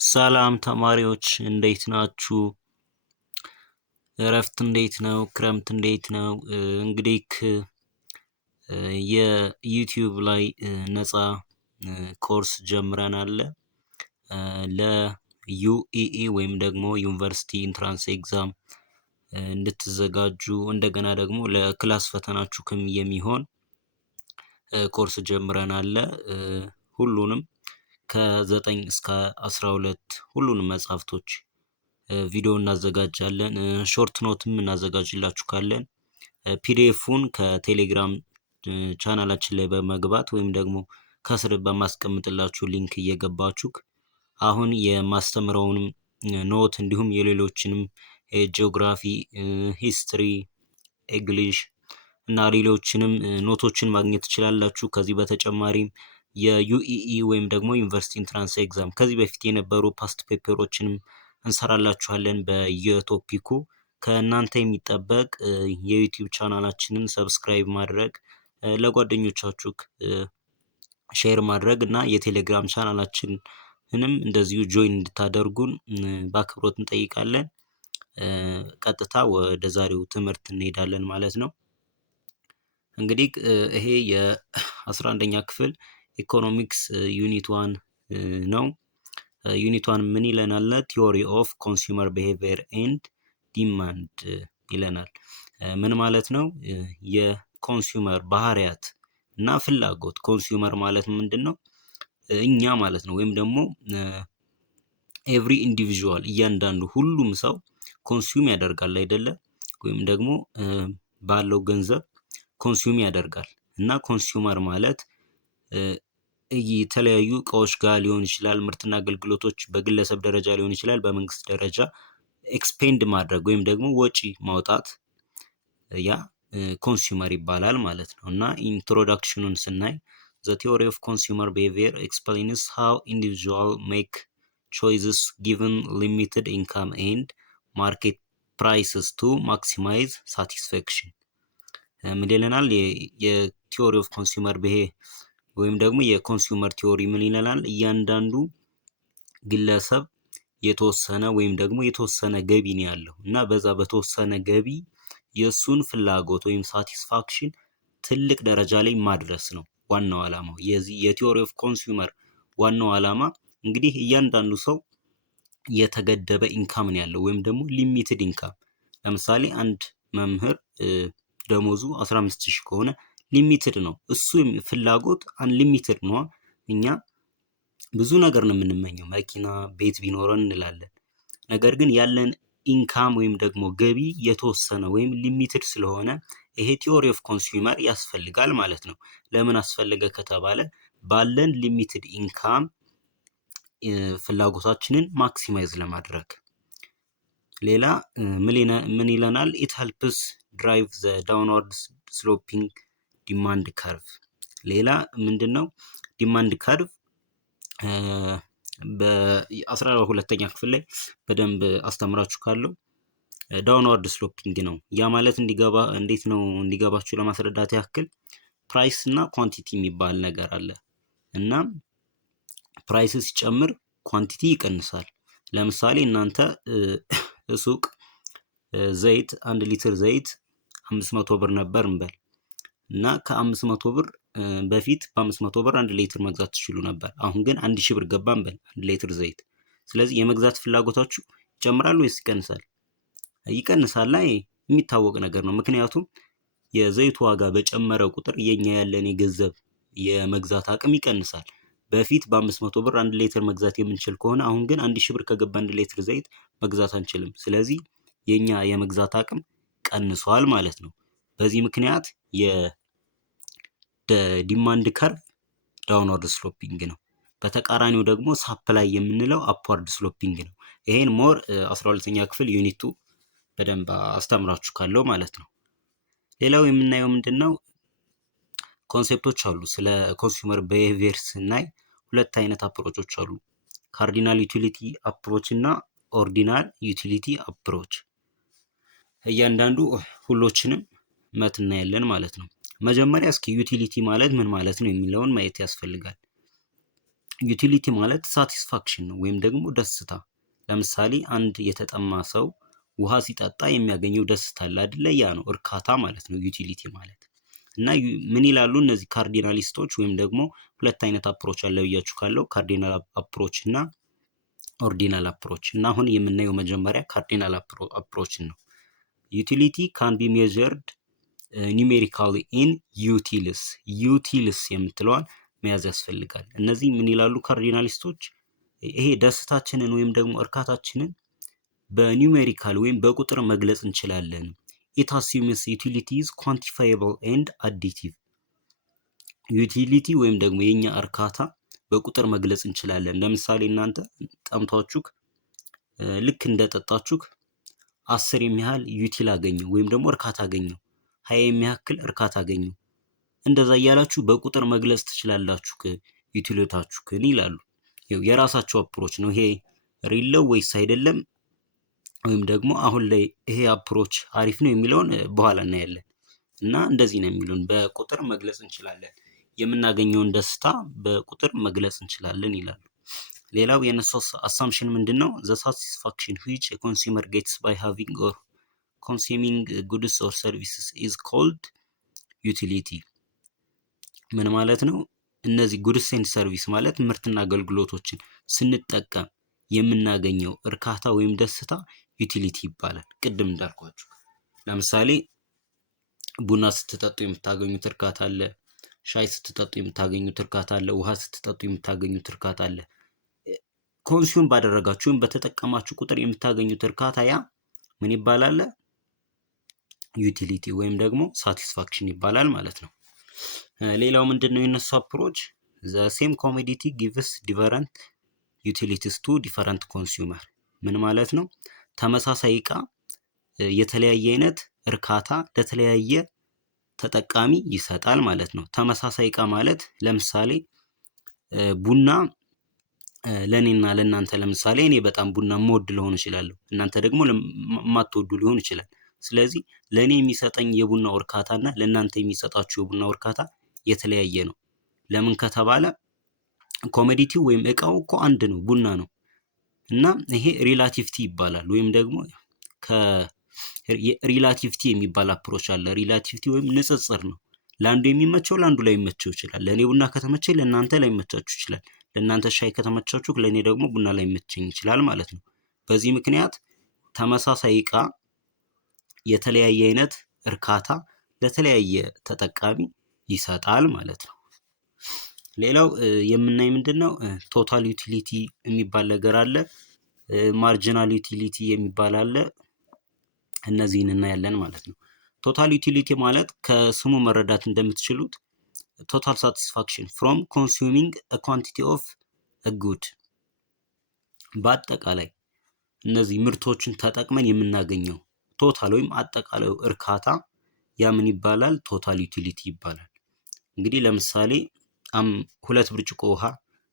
ሰላም ተማሪዎች እንዴት ናችሁ? እረፍት እንዴት ነው? ክረምት እንዴት ነው? እንግዲህ የዩቲዩብ ላይ ነፃ ኮርስ ጀምረናል። ለዩኢኢ ወይም ደግሞ ዩኒቨርሲቲ ኢንትራንስ ኤግዛም እንድትዘጋጁ እንደገና ደግሞ ለክላስ ፈተናችሁም የሚሆን ኮርስ ጀምረናል። ሁሉንም ከ9 እስከ 12 ሁሉንም መጽሐፍቶች ቪዲዮ እናዘጋጃለን። ሾርት ኖትም እናዘጋጅላችሁ ካለን ፒዲኤፉን ከቴሌግራም ቻናላችን ላይ በመግባት ወይም ደግሞ ከስር በማስቀምጥላችሁ ሊንክ እየገባችሁ አሁን የማስተምረውንም ኖት እንዲሁም የሌሎችንም ጂኦግራፊ፣ ሂስትሪ፣ እንግሊሽ እና ሌሎችንም ኖቶችን ማግኘት ትችላላችሁ። ከዚህ በተጨማሪም የዩኢኢ ወይም ደግሞ ዩኒቨርሲቲ ኢንትራንስ ኤግዛም ከዚህ በፊት የነበሩ ፓስት ፔፐሮችንም እንሰራላችኋለን በየቶፒኩ። ከእናንተ የሚጠበቅ የዩቲዩብ ቻናላችንን ሰብስክራይብ ማድረግ፣ ለጓደኞቻችሁ ሼር ማድረግ እና የቴሌግራም ቻናላችንንም እንደዚሁ ጆይን እንድታደርጉን በአክብሮት እንጠይቃለን። ቀጥታ ወደ ዛሬው ትምህርት እንሄዳለን ማለት ነው። እንግዲህ ይሄ የ11ኛ ክፍል ኢኮኖሚክስ ዩኒት 1 ነው። ዩኒት 1 ምን ይለናል? ቲዮሪ ኦፍ ኮንሱመር ቢሄቪየር ኤንድ ዲማንድ ይለናል። ምን ማለት ነው? የኮንሱመር ባህሪያት እና ፍላጎት። ኮንሱመር ማለት ምንድን ነው? እኛ ማለት ነው። ወይም ደግሞ ኤቭሪ ኢንዲቪዥዋል እያንዳንዱ ሁሉም ሰው ኮንሱም ያደርጋል አይደለ? ወይም ደግሞ ባለው ገንዘብ ኮንሱም ያደርጋል እና ኮንሱመር ማለት የተለያዩ እቃዎች ጋር ሊሆን ይችላል፣ ምርትና አገልግሎቶች በግለሰብ ደረጃ ሊሆን ይችላል፣ በመንግስት ደረጃ ኤክስፔንድ ማድረግ ወይም ደግሞ ወጪ ማውጣት ያ ኮንሱመር ይባላል ማለት ነው። እና ኢንትሮዳክሽኑን ስናይ the theory of consumer behavior explains how individuals make choices given limited income and market prices to maximize satisfaction ምን ይለናል? የቲዮሪ ኦፍ ኮንሱመር ወይም ደግሞ የኮንሱመር ቲዮሪ ምን ይለናል? እያንዳንዱ ግለሰብ የተወሰነ ወይም ደግሞ የተወሰነ ገቢ ነው ያለው እና በዛ በተወሰነ ገቢ የሱን ፍላጎት ወይም ሳቲስፋክሽን ትልቅ ደረጃ ላይ ማድረስ ነው ዋናው ዓላማው። የዚህ የቲዮሪ ኦፍ ኮንሱመር ዋናው ዓላማ እንግዲህ እያንዳንዱ ሰው የተገደበ ኢንካም ነው ያለው ወይም ደግሞ ሊሚትድ ኢንካም። ለምሳሌ አንድ መምህር ደሞዙ 15000 ከሆነ ሊሚትድ ነው። እሱ ፍላጎት አንሊሚትድ ነው። እኛ ብዙ ነገር ነው የምንመኘው፣ መኪና፣ ቤት ቢኖረን እንላለን። ነገር ግን ያለን ኢንካም ወይም ደግሞ ገቢ የተወሰነ ወይም ሊሚትድ ስለሆነ ይሄ ቲዮሪ ኦፍ ኮንሱመር ያስፈልጋል ማለት ነው። ለምን አስፈለገ ከተባለ ባለን ሊሚትድ ኢንካም ፍላጎታችንን ማክሲማይዝ ለማድረግ። ሌላ ምን ይለናል? ኢት ሄልፕስ ድራይቭ ዘ ዳውንዋርድ ስሎፒንግ ዲማንድ ከርቭ። ሌላ ምንድነው? ዲማንድ ከርቭ በ12ኛ ክፍል ላይ በደንብ አስተምራችሁ ካለው ዳውንዋርድ ስሎፒንግ ነው። ያ ማለት እንዴት ነው እንዲገባችሁ ለማስረዳት ያክል ፕራይስ እና ኳንቲቲ የሚባል ነገር አለ እና ፕራይስ ሲጨምር ኳንቲቲ ይቀንሳል። ለምሳሌ እናንተ ሱቅ ዘይት 1 ሊትር ዘይት 500 ብር ነበር እንበል እና ከ500 ብር በፊት በ500 ብር 1 ሊትር መግዛት ትችሉ ነበር። አሁን ግን 1000 ብር ገባ እንበል 1 ሊትር ዘይት። ስለዚህ የመግዛት ፍላጎታችሁ ይጨምራል ወይስ ይቀንሳል? ይቀንሳል ላይ የሚታወቅ ነገር ነው። ምክንያቱም የዘይቱ ዋጋ በጨመረ ቁጥር የኛ ያለን የገንዘብ የመግዛት አቅም ይቀንሳል። በፊት በ500 ብር 1 ሊትር መግዛት የምንችል ከሆነ አሁን ግን 1000 ብር ከገባ 1 ሊትር ዘይት መግዛት አንችልም። ስለዚህ የኛ የመግዛት አቅም ቀንሷል ማለት ነው። በዚህ ምክንያት የዲማንድ ከርቭ ዳውንዋርድ ስሎፒንግ ነው። በተቃራኒው ደግሞ ሳፕላይ የምንለው አፕዋርድ ስሎፒንግ ነው። ይሄን ሞር 12ኛ ክፍል ዩኒቱ በደንብ አስተምራችሁ ካለው ማለት ነው። ሌላው የምናየው ምንድነው? ኮንሴፕቶች አሉ። ስለ ኮንሱመር ቢሄቪየር ስናይ 2 አይነት አፕሮቾች አሉ። ካርዲናል ዩቲሊቲ አፕሮች እና ኦርዲናል ዩቲሊቲ አፕሮች። እያንዳንዱ ሁሎችንም እናያለን ማለት ነው። መጀመሪያ እስኪ ዩቲሊቲ ማለት ምን ማለት ነው የሚለውን ማየት ያስፈልጋል። ዩቲሊቲ ማለት ሳቲስፋክሽን ነው ወይም ደግሞ ደስታ። ለምሳሌ አንድ የተጠማ ሰው ውሃ ሲጠጣ የሚያገኘው ደስታ አለ አይደለ? ያ ነው እርካታ ማለት ነው ዩቲሊቲ ማለት። እና ምን ይላሉ እነዚህ ካርዲናሊስቶች ወይም ደግሞ ሁለት አይነት አፕሮች አለ ብያችሁ ካለው ካርዲናል አፕሮች እና ኦርዲናል አፕሮች። እና አሁን የምናየው መጀመሪያ ካርዲናል አፕሮችን ነው። ዩቲሊቲ ካን ቢ ሜዠርድ ኒሜሪካሊ ኢን ዩቲልስ። ዩቲልስ የምትለዋን መያዝ ያስፈልጋል። እነዚህ ምን ይላሉ ካርዲናሊስቶች? ይሄ ደስታችንን ወይም ደግሞ እርካታችንን በኒውሜሪካል ወይም በቁጥር መግለጽ እንችላለን። ኢት አሲዩምስ ዩቲሊቲ ኢዝ ኳንቲፋየብል ኤንድ አዲቲቭ። ዩቲሊቲ ወይም ደግሞ የኛ እርካታ በቁጥር መግለጽ እንችላለን። ለምሳሌ እናንተ ጠምቷችሁ ልክ እንደጠጣችሁ 10 የሚያህል ዩቲል አገኘው ወይም ደግሞ እርካታ አገኘው፣ 20 የሚያክል እርካታ አገኘው። እንደዛ እያላችሁ በቁጥር መግለጽ ትችላላችሁ ዩቲሊታችሁን ይላሉ። የራሳቸው አፕሮች ነው። ይሄ ሪል ነው ወይስ አይደለም ወይም ደግሞ አሁን ላይ ይሄ አፕሮች አሪፍ ነው የሚለውን በኋላ እናያለን። እና እንደዚህ ነው የሚሉን፣ በቁጥር መግለጽ እንችላለን፣ የምናገኘውን ደስታ በቁጥር መግለጽ እንችላለን ይላሉ። ሌላው የነሱ አሳምፕሽን ምንድን ነው? ዘ ሳቲስፋክሽን ዊች ኮንሱመር ጌትስ ባይ ሃቪንግ ኦር ኮንሱሚንግ ጉድስ ኦር ሰርቪስስ ኢዝ ኮልድ ዩቲሊቲ። ምን ማለት ነው? እነዚህ ጉድስ ኤንድ ሰርቪስ ማለት ምርትና አገልግሎቶችን ስንጠቀም የምናገኘው እርካታ ወይም ደስታ ዩቲሊቲ ይባላል። ቅድም እንዳልኳችሁ ለምሳሌ ቡና ስትጠጡ የምታገኙት እርካታ አለ፣ ሻይ ስትጠጡ የምታገኙት እርካታ አለ፣ ውሃ ስትጠጡ የምታገኙት እርካታ አለ። ኮንሱም ባደረጋችሁ ወይም በተጠቀማችሁ ቁጥር የምታገኙት እርካታ ያ ምን ይባላል? ዩቲሊቲ ወይም ደግሞ ሳቲስፋክሽን ይባላል ማለት ነው። ሌላው ምንድን ነው የነሱ አፕሮች? ዘ ሴም ኮሞዲቲ ጊቭስ ዲፈረንት ዩቲሊቲስ ቱ ዲፈረንት ኮንሱመር። ምን ማለት ነው? ተመሳሳይ እቃ የተለያየ አይነት እርካታ ለተለያየ ተጠቃሚ ይሰጣል ማለት ነው። ተመሳሳይ እቃ ማለት ለምሳሌ ቡና ለእኔና ለእናንተ፣ ለምሳሌ እኔ በጣም ቡና የምወድ ልሆን እችላለሁ፣ እናንተ ደግሞ የማትወዱ ሊሆን ይችላል። ስለዚህ ለእኔ የሚሰጠኝ የቡናው እርካታና ለእናንተ የሚሰጣችሁ የቡናው እርካታ የተለያየ ነው። ለምን ከተባለ ኮሞዲቲው ወይም እቃው እኮ አንድ ነው፣ ቡና ነው። እና ይሄ ሪላቲቪቲ ይባላል። ወይም ደግሞ ሪላቲቪቲ የሚባል አፕሮች አለ። ሪላቲቪቲ ወይም ንጽጽር ነው። ለአንዱ የሚመቸው ለአንዱ ላይ ይመቸው ይችላል። ለእኔ ቡና ከተመቸኝ ለእናንተ ላይ ይመቻችሁ ይችላል። ለእናንተ ሻይ ከተመቻችሁ ለእኔ ደግሞ ቡና ላይ ይመቸኝ ይችላል ማለት ነው። በዚህ ምክንያት ተመሳሳይ እቃ የተለያየ አይነት እርካታ ለተለያየ ተጠቃሚ ይሰጣል ማለት ነው። ሌላው የምናይ ምንድን ነው? ቶታል ዩቲሊቲ የሚባል ነገር አለ። ማርጂናል ዩቲሊቲ የሚባል አለ። እነዚህን እናያለን ማለት ነው። ቶታል ዩቲሊቲ ማለት ከስሙ መረዳት እንደምትችሉት ቶታል ሳቲስፋክሽን ፍሮም ኮንሱሚንግ ኳንቲቲ ኦፍ ጉድ። በአጠቃላይ እነዚህ ምርቶችን ተጠቅመን የምናገኘው ቶታል ወይም አጠቃላዩ እርካታ ያ ምን ይባላል? ቶታል ዩቲሊቲ ይባላል። እንግዲህ ለምሳሌ 2 ብርጭቆ ውሃ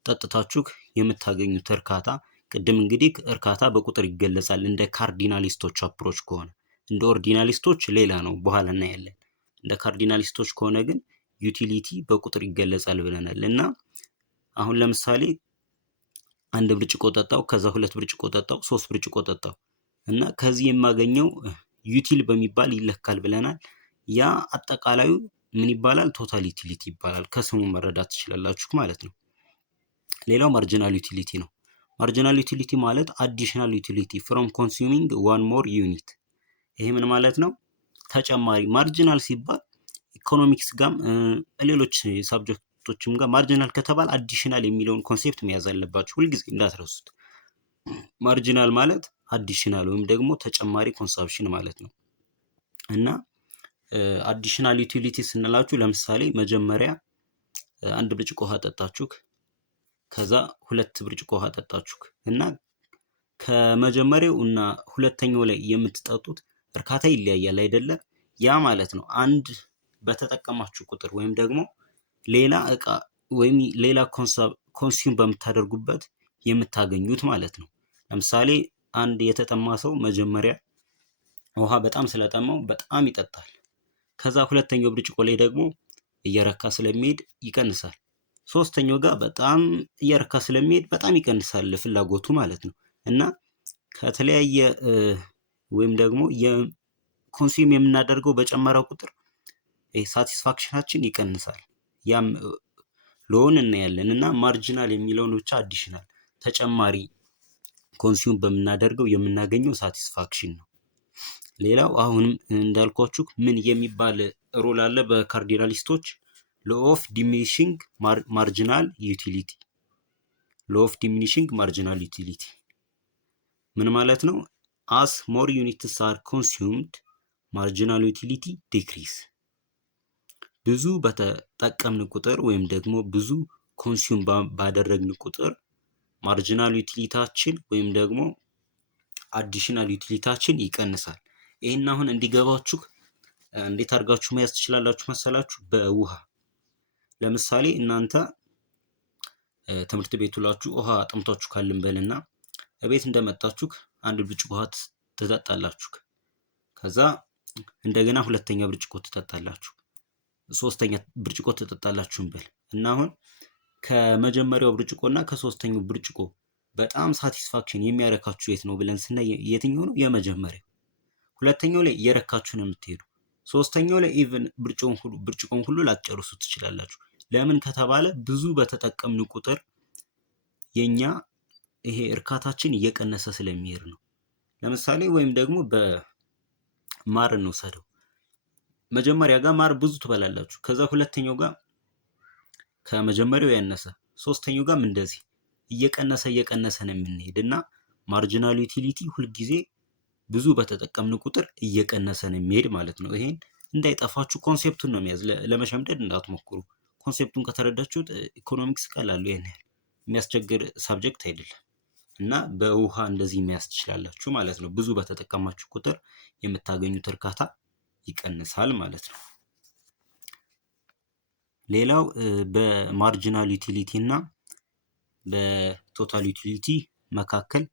ጠጥታችሁ የምታገኙት እርካታ፣ ቅድም እንግዲህ እርካታ በቁጥር ይገለጻል እንደ ካርዲናሊስቶች አፕሮች ከሆነ፣ እንደ ኦርዲናሊስቶች ሌላ ነው፣ በኋላ እናያለን። እንደ ካርዲናሊስቶች ከሆነ ግን ዩቲሊቲ በቁጥር ይገለጻል ብለናል። እና አሁን ለምሳሌ 1 ብርጭቆ ጠጣው፣ ከዛ 2 ብርጭቆ ጠጣው፣ 3 ብርጭቆ ጠጣው እና ከዚህ የማገኘው ዩቲል በሚባል ይለካል ብለናል። ያ አጠቃላዩ ምን ይባላል? ቶታል ዩቲሊቲ ይባላል። ከስሙ መረዳት ትችላላችሁ ማለት ነው። ሌላው ማርጂናል ዩቲሊቲ ነው። ማርጂናል ዩቲሊቲ ማለት አዲሽናል ዩቲሊቲ ፍሮም ኮንሱሚንግ ዋን ሞር ዩኒት። ይሄ ምን ማለት ነው? ተጨማሪ። ማርጂናል ሲባል ኢኮኖሚክስ ጋም ሌሎች ሳብጀክቶችም ጋር ማርጂናል ከተባለ አዲሽናል የሚለውን ኮንሴፕት መያዝ አለባችሁ፣ ሁልጊዜ እንዳትረሱት። ማርጂናል ማለት አዲሽናል ወይም ደግሞ ተጨማሪ ኮንሳምፕሽን ማለት ነው። እና አዲሽናል ዩቲሊቲ ስንላችሁ ለምሳሌ መጀመሪያ 1 ብርጭቆ ውሃ ጠጣችሁ፣ ከዛ 2 ብርጭቆ ውሃ ጠጣችሁ እና ከመጀመሪያው እና ሁለተኛው ላይ የምትጠጡት እርካታ ይለያያል አይደለ? ያ ማለት ነው አንድ በተጠቀማችሁ ቁጥር ወይም ደግሞ ሌላ እቃ ወይም ሌላ ኮንሱም በምታደርጉበት የምታገኙት ማለት ነው። ለምሳሌ አንድ የተጠማ ሰው መጀመሪያ ውሃ በጣም ስለጠማው በጣም ይጠጣል። ከዛ ሁለተኛው ብርጭቆ ላይ ደግሞ እየረካ ስለሚሄድ ይቀንሳል። ሶስተኛው ጋር በጣም እየረካ ስለሚሄድ በጣም ይቀንሳል ፍላጎቱ ማለት ነው። እና ከተለያየ ወይም ደግሞ የኮንሱም የምናደርገው በጨመረው ቁጥር ሳቲስፋክሽናችን ይቀንሳል። ያም ሎውን እናያለን እና ማርጂናል የሚለውን ብቻ አዲሽናል ተጨማሪ ኮንሱም በምናደርገው የምናገኘው ሳቲስፋክሽን ነው። ሌላው አሁንም እንዳልኳችሁ ምን የሚባል ሮል አለ በካርዲናሊስቶች? ሎ ኦፍ ዲሚኒሽንግ ማርጂናል ዩቲሊቲ። ሎ ኦፍ ዲሚኒሽንግ ማርጂናል ዩቲሊቲ ምን ማለት ነው? አስ ሞር ዩኒትስ አር ኮንሱምድ ማርጂናል ዩቲሊቲ ዲክሪስ። ብዙ በተጠቀምን ቁጥር ወይም ደግሞ ብዙ ኮንሱም ባደረግን ቁጥር ማርጂናል ዩቲሊታችን ወይም ደግሞ አዲሽናል ዩቲሊታችን ይቀንሳል። ይህን አሁን እንዲገባችሁ እንዴት አድርጋችሁ መያዝ ትችላላችሁ መሰላችሁ? በውሃ ለምሳሌ እናንተ ትምህርት ቤት ውላችሁ ውሃ ጠምቷችሁ ካልንበልና እቤት እንደመጣችሁ አንድ ብርጭቆ ውሃ ትጠጣላችሁ። ከዛ እንደገና ሁለተኛ ብርጭቆ ትጠጣላችሁ፣ ሶስተኛ ብርጭቆ ትጠጣላችሁ እንበል እና አሁን ከመጀመሪያው ብርጭቆና ከሶስተኛው ብርጭቆ በጣም ሳቲስፋክሽን የሚያረካችሁ የት ነው ብለን ስናይ የትኛው ነው? የመጀመሪያው። ሁለተኛው ላይ እየረካችሁ ነው የምትሄዱ። ሶስተኛው ላይ ኢቭን ብርጭቆን ሁሉ ላትጨርሱ ትችላላችሁ። ለምን ከተባለ ብዙ በተጠቀምን ቁጥር የኛ ይሄ እርካታችን እየቀነሰ ስለሚሄድ ነው። ለምሳሌ ወይም ደግሞ በማር እንውሰደው። መጀመሪያ ጋር ማር ብዙ ትበላላችሁ። ከዛ ሁለተኛው ጋር ከመጀመሪያው ያነሰ፣ ሶስተኛው ጋርም እንደዚህ እየቀነሰ ነው የምንሄድ እና ማርጂናል ዩቲሊቲ ሁልጊዜ ብዙ በተጠቀምን ቁጥር እየቀነሰ ነው የሚሄድ ማለት ነው። ይሄን እንዳይጠፋችሁ ኮንሴፕቱን ነው የሚያዝ፣ ለመሸምደድ እንዳትሞክሩ። ኮንሴፕቱን ከተረዳችሁት ኢኮኖሚክስ ቀላሉ ይሄን ያህል የሚያስቸግር ሳብጀክት አይደለም እና በውሃ እንደዚህ መያዝ ትችላላችሁ ማለት ነው። ብዙ በተጠቀማችሁ ቁጥር የምታገኙት እርካታ ይቀንሳል ማለት ነው። ሌላው በማርጂናል ዩቲሊቲ እና በቶታል ዩቲሊቲ መካከል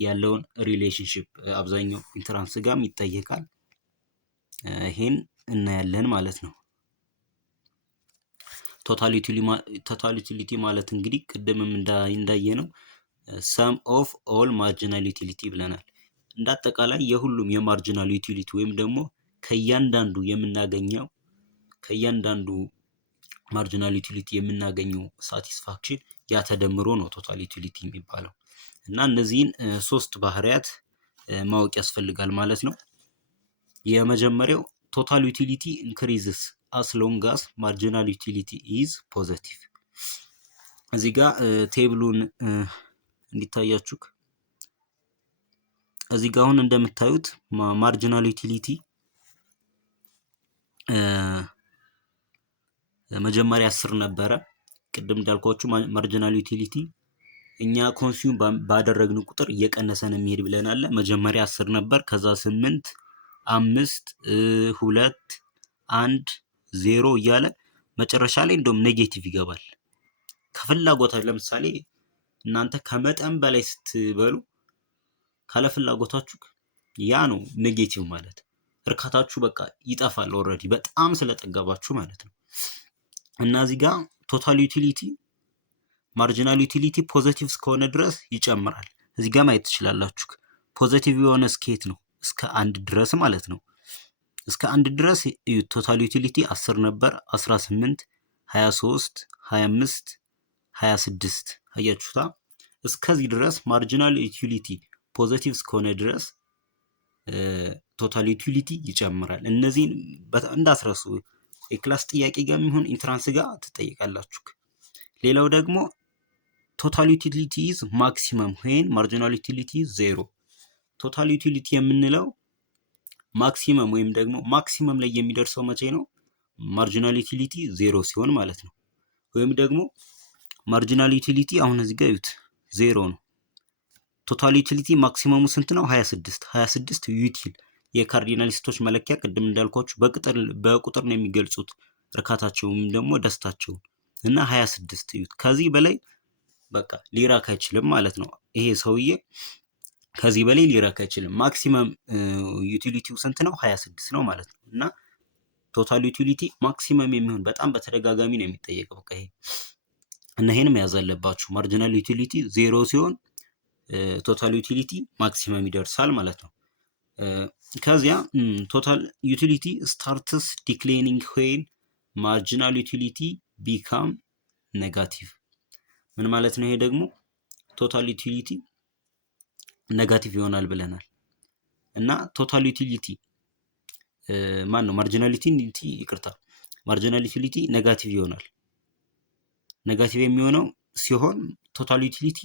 ያለውን ሪሌሽንሽፕ አብዛኛው ኢንትራንስ ጋርም ይጠየቃል። ይሄን እናያለን ማለት ነው። ቶታል ዩቲሊቲ ማለት እንግዲህ ቅድምም እንዳየነው ሰም ኦፍ ኦል ማርጂናል ዩቲሊቲ ብለናል። እንዳጠቃላይ የሁሉም የማርጂናል ዩቲሊቲ ወይም ደግሞ ከእያንዳንዱ ማርጂናል ዩቲሊቲ የምናገኘው ሳቲስፋክሽን ያተደምሮ ነው ቶታል ዩቲሊቲ የሚባለው እና እነዚህን ሶስት ባህሪያት ማወቅ ያስፈልጋል ማለት ነው። የመጀመሪያው ቶታል ዩቲሊቲ ኢንክሪዝስ አስ ሎንግ አስ ማርጂናል ዩቲሊቲ ኢዝ ፖዘቲቭ። እዚህ ጋር ቴብሉን እንዲታያችሁ እዚህ ጋር አሁን እንደምታዩት ማርጂናል ዩቲሊቲ መጀመሪያ 10 ነበረ። ቅድም እንዳልኳችሁ ማርጂናል ዩቲሊቲ እኛ ኮንሱም ባደረግን ቁጥር እየቀነሰ ነው የሚሄድ ብለናል። መጀመሪያ 10 ነበር፣ ከዛ 8፣ 5፣ 2፣ 1፣ 0 እያለ መጨረሻ ላይ እንደውም ኔጌቲቭ ይገባል። ከፍላጎታችሁ ለምሳሌ እናንተ ከመጠን በላይ ስትበሉ ካለ ፍላጎታችሁ ያ ነው ኔጌቲቭ ማለት። እርካታችሁ በቃ ይጠፋል ኦልሬዲ በጣም ስለጠገባችሁ ማለት ነው። እና እዚህ ጋር ቶታል ዩቲሊቲ ማርጂናል ዩቲሊቲ ፖዚቲቭ እስከሆነ ድረስ ይጨምራል። እዚህ ጋር ማየት ትችላላችሁ። ፖዚቲቭ የሆነ ስኬት ነው እስከ 1 ድረስ ማለት ነው። እስከ 1 ድረስ ቶታል ዩቲሊቲ 10 ነበር፣ 18፣ 23፣ 25፣ 26 አያችሁታ። እስከዚህ ድረስ ማርጂናል ዩቲሊቲ ፖዚቲቭ እስከሆነ ድረስ ቶታል ዩቲሊቲ ይጨምራል። እነዚህን እንዳትረሱ። የክላስ ጥያቄ ጋር የሚሆን ኢንትራንስ ጋር ትጠይቃላችሁ። ሌላው ደግሞ ቶታል ዩቲሊቲ ኢዝ ማክሲመም ዌን ማርጂናል ዩቲሊቲ ኢዝ 0። ቶታል ዩቲሊቲ የምንለው ማክሲመም ወይም ደግሞ ማክሲመም ላይ የሚደርሰው መቼ ነው? ማርጂናል ዩቲሊቲ 0 ሲሆን ማለት ነው። ወይም ደግሞ ማርጂናል ዩቲሊቲ አሁን እዚህ ጋር እዩት 0 ነው። ቶታል ዩቲሊቲ ማክሲመሙ ስንት ነው? 26 ዩቲል የካርዲናሊስቶች መለኪያ ቅድም እንዳልኳችሁ በቁጥር ነው የሚገልጹት እርካታቸው ወይም ደግሞ ደስታቸው እና 26 ዩት ከዚህ በላይ በቃ ሊራክ አይችልም ማለት ነው። ይሄ ሰውዬ ከዚህ በላይ ሊራክ አይችልም። ማክሲመም ዩቲሊቲው ስንት ነው? 26 ነው ማለት ነው። እና ቶታል ዩቲሊቲ ማክሲመም የሚሆን በጣም በተደጋጋሚ ነው የሚጠየቀው። በቃ ይሄ እና ይሄን መያዝ አለባችሁ። ማርጂናል ዩቲሊቲ 0 ሲሆን ቶታል ዩቲሊቲ ማክሲመም ይደርሳል ማለት ነው። ከዚያ ቶታል ዩቲሊቲ ስታርትስ ዲክላይኒንግ ዌን ማርጂናል ዩቲሊቲ ቢካም ኔጋቲቭ። ምን ማለት ነው? ይሄ ደግሞ ቶታል ዩቲሊቲ ኔጋቲቭ ይሆናል ብለናል። እና ቶታል ዩቲሊቲ ማን ነው? ማርጂናል ዩቲሊቲ ኔጋቲቭ ይሆናል። ኔጋቲቭ የሚሆነው ሲሆን ቶታል ዩቲሊቲ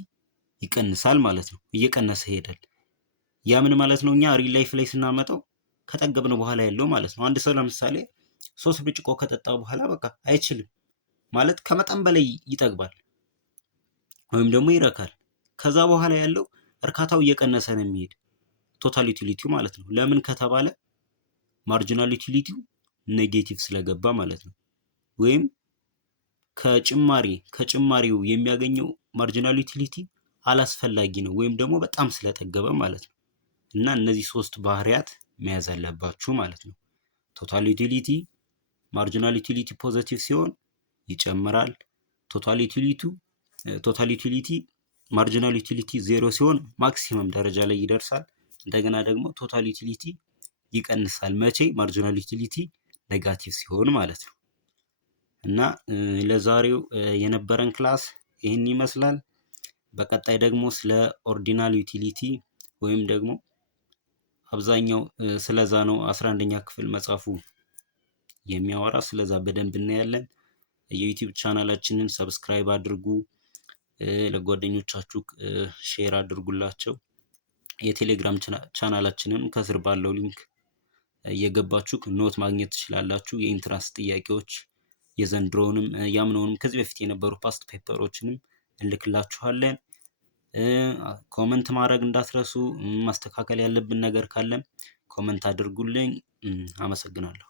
ይቀንሳል ማለት ነው። እየቀነሰ ይሄዳል። ያ ምን ማለት ነው? እኛ ሪል ላይፍ ላይ ስናመጣው ከጠገብነው በኋላ ያለው ማለት ነው። አንድ ሰው ለምሳሌ 3 ብርጭቆ ከጠጣ በኋላ በቃ አይችልም ማለት ከመጠን በላይ ይጠግባል ወይም ደግሞ ይረካል። ከዛ በኋላ ያለው እርካታው እየቀነሰ ነው የሚሄድ ቶታል ዩቲሊቲው ማለት ነው። ለምን ከተባለ ማርጂናል ዩቲሊቲው ኔጌቲቭ ስለገባ ማለት ነው። ወይም ከጭማሪው የሚያገኘው ማርጂናል ዩቲሊቲ አላስፈላጊ ነው ወይም ደግሞ በጣም ስለጠገበ ማለት ነው። እና እነዚህ 3 ባህሪያት መያዝ አለባችሁ ማለት ነው። ቶታል ዩቲሊቲ ማርጂናል ዩቲሊቲ ፖዚቲቭ ሲሆን ይጨምራል። ቶታል ዩቲሊቲ ማርጂናል ዩቲሊቲ 0 ሲሆን ማክሲመም ደረጃ ላይ ይደርሳል። እንደገና ደግሞ ቶታል ዩቲሊቲ ይቀንሳል። መቼ? ማርጂናል ዩቲሊቲ ኔጋቲቭ ሲሆን ማለት ነው። እና ለዛሬው የነበረን ክላስ ይህን ይመስላል። በቀጣይ ደግሞ ስለ ኦርዲናል ዩቲሊቲ ወይም ደግሞ አብዛኛው ስለዛ ነው 11ኛ ክፍል መጽሐፉ የሚያወራ ስለዛ በደንብ እናያለን። የዩቲዩብ ቻናላችንን ሰብስክራይብ አድርጉ፣ ለጓደኞቻችሁ ሼር አድርጉላቸው። የቴሌግራም ቻናላችንን ከስር ባለው ሊንክ እየገባችሁ ኖት ማግኘት ትችላላችሁ። የኢንትራንስ ጥያቄዎች የዘንድሮውንም ያምነውንም ከዚህ በፊት የነበሩ ፓስት ፔፐሮችንም እንልክላችኋለን። ኮመንት ማድረግ እንዳትረሱ። ማስተካከል ያለብን ነገር ካለም ኮመንት አድርጉልኝ። አመሰግናለሁ።